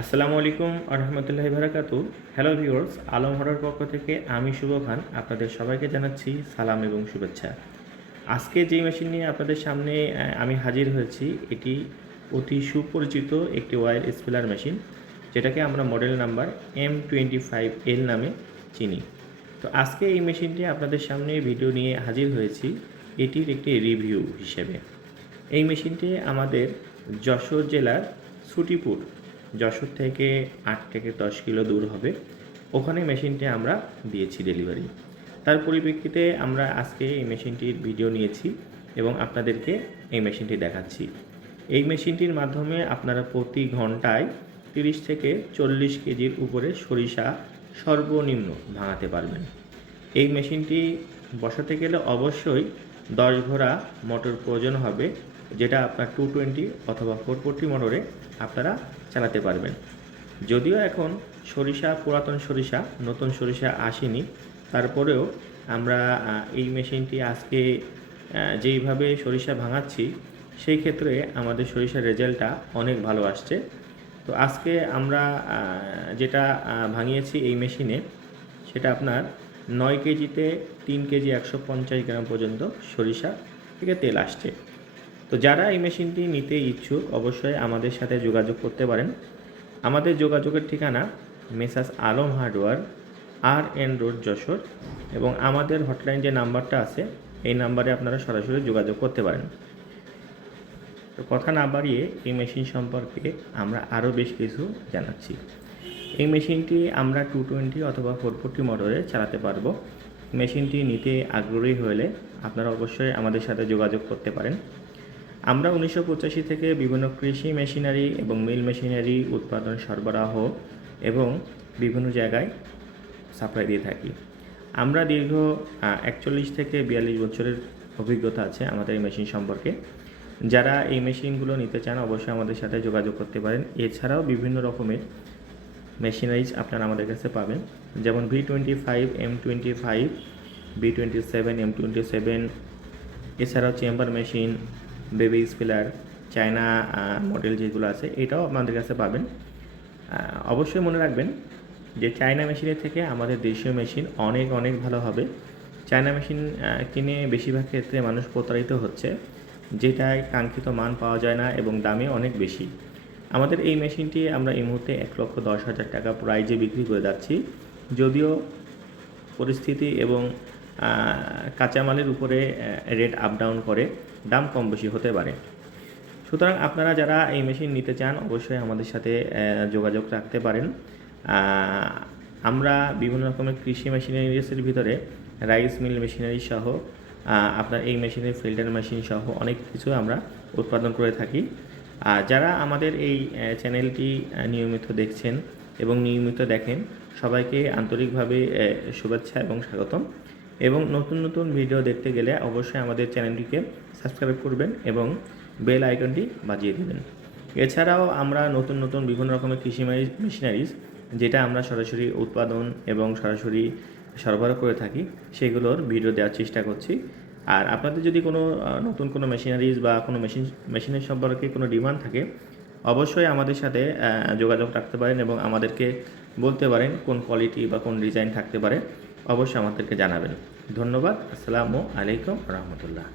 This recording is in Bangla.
আসসালামু আলাইকুম রহমতুল্লাহি বারাকাতু। হ্যালো ভিউয়ার্স, আলম হরার পক্ষ থেকে আমি শুভ খান আপনাদের সবাইকে জানাচ্ছি সালাম এবং শুভেচ্ছা। আজকে যে মেশিন নিয়ে আপনাদের সামনে আমি হাজির হয়েছি, এটি অতি সুপরিচিত একটি ওয়্যার স্পিলার মেশিন, যেটাকে আমরা মডেল নাম্বার M25L নামে চিনি। তো আজকে এই মেশিনটি আপনাদের সামনে ভিডিও নিয়ে হাজির হয়েছি এটির একটি রিভিউ হিসেবে। এই মেশিনটি আমাদের যশোর জেলার ছুটিপুর, যশোর থেকে 8 থেকে 10 কিলো দূর হবে, ওখানে মেশিনটি আমরা দিয়েছি ডেলিভারি। তার পরিপ্রেক্ষিতে আমরা আজকে এই মেশিনটির ভিডিও নিয়েছি এবং আপনাদেরকে এই মেশিনটি দেখাচ্ছি। এই মেশিনটির মাধ্যমে আপনারা প্রতি ঘন্টায় 30 থেকে 40 কেজির উপরে সরিষা সর্বনিম্ন ভাঙাতে পারবেন। এই মেশিনটি বসাতে গেলে অবশ্যই 10 ঘোড়া মোটর প্রয়োজন হবে, যেটা আপনার 220 অথবা 440 মোটরে আপনারা চালাতে পারবেন। যদিও এখন সরিষা, পুরাতন সরিষা, নতুন সরিষা আসেনি, তারপরেও আমরা এই মেশিনটি আজকে যেইভাবে সরিষা ভাঙাচ্ছি সেই ক্ষেত্রে আমাদের সরিষার রেজাল্টটা অনেক ভালো আসছে। তো আজকে আমরা যেটা ভাঙিয়েছি এই মেশিনে, সেটা আপনার 9 কেজিতে 3 কেজি 150 গ্রাম পর্যন্ত সরিষা থেকে তেল আসছে। তো যারা এই মেশিনটি নিতে ইচ্ছুক অবশ্যই আমাদের সাথে যোগাযোগ করতে পারেন। আমাদের যোগাযোগের ঠিকানা messrs Alam hardware, RN road, Jessore, এবং আমাদের হটলাইন যে নাম্বারটা আছে এই নাম্বারে আপনারা সরাসরি যোগাযোগ করতে পারেন। তো কথা না বাড়িয়ে এই মেশিন সম্পর্কে আমরা আরও বেশ কিছু জানাচ্ছি। এই মেশিনটি আমরা 220 অথবা 440 মোটরে চালাতে পারবো। মেশিনটি নিতে আগ্রহী হলে আপনারা অবশ্যই আমাদের সাথে যোগাযোগ করতে পারেন। আমরা 1985 থেকে বিভিন্ন কৃষি মেশিনারি এবং মিল মেশিনারি উৎপাদন, সরবরাহ এবং বিভিন্ন জায়গায় সাপ্লাই দিয়ে থাকি। আমরা দীর্ঘ 41 থেকে 42 বছরের অভিজ্ঞতা আছে আমাদের এই মেশিন সম্পর্কে। যারা এই মেশিনগুলো নিতে চান অবশ্যই আমাদের সাথে যোগাযোগ করতে পারেন। এছাড়াও বিভিন্ন রকমের মেশিনারিজ আপনারা আমাদের কাছে পাবেন, যেমন V25, M25, B27, M27, এছাড়াও চেম্বার মেশিন, বেবি স্পিলার, চায়না মডেল যেগুলো আছে এটাও আমাদের কাছে পাবেন। অবশ্যই মনে রাখবেন যে চায়না মেশিনের থেকে আমাদের দেশীয় মেশিন অনেক অনেক ভালো হবে। চায়না মেশিন কিনে বেশিরভাগ ক্ষেত্রে মানুষ প্রতারিত হচ্ছে, যেটায় কাঙ্ক্ষিত মান পাওয়া যায় না এবং দামে অনেক বেশি। আমাদের এই মেশিনটি আমরা এই মুহূর্তে 1,10,000 টাকা প্রাইজে বিক্রি করে যাচ্ছি, যদিও পরিস্থিতি এবং কাঁচামালের উপরে রেট আপ ডাউন করে, দাম কম বেশি হতে পারে। সুতরাং আপনারা যারা এই মেশিন নিতে চান অবশ্যই আমাদের সাথে যোগাযোগ রাখতে পারেন। আমরা বিভিন্ন রকমের কৃষি মেশিনারিজের ভিতরে রাইস মিল মেশিনারি সহ আপনার এই মেশিনের ফিল্টার মেশিন সহ অনেক কিছু আমরা উৎপাদন করে থাকি। যারা আমাদের এই চ্যানেলটি নিয়মিত দেখছেন এবং নিয়মিত দেখেন, সবাইকে আন্তরিকভাবে শুভেচ্ছা এবং স্বাগতম। এবং নতুন নতুন ভিডিও দেখতে গেলে অবশ্যই আমাদের চ্যানেলটিকে সাবস্ক্রাইব করবেন এবং বেল আইকনটি বাজিয়ে দেবেন। এছাড়াও আমরা নতুন নতুন বিভিন্ন রকমের কৃষি মেশিনারিজ, যেটা আমরা সরাসরি উৎপাদন এবং সরাসরি সরবরাহ করে থাকি, সেগুলোর ভিডিও দেওয়ার চেষ্টা করছি। আর আপনাদের যদি কোনো নতুন কোনো মেশিনারিজ বা কোনো মেশিনের সম্পর্কে কোনো ডিমান্ড থাকে অবশ্যই আমাদের সাথে যোগাযোগ রাখতে পারেন এবং আমাদেরকে বলতে পারেন কোন কোয়ালিটি বা কোন ডিজাইন থাকতে পারে, অবশ্যই আমাদেরকে জানাবেন। ধন্যবাদ। আসসালামু আলাইকুম রহমতুল্লাহ।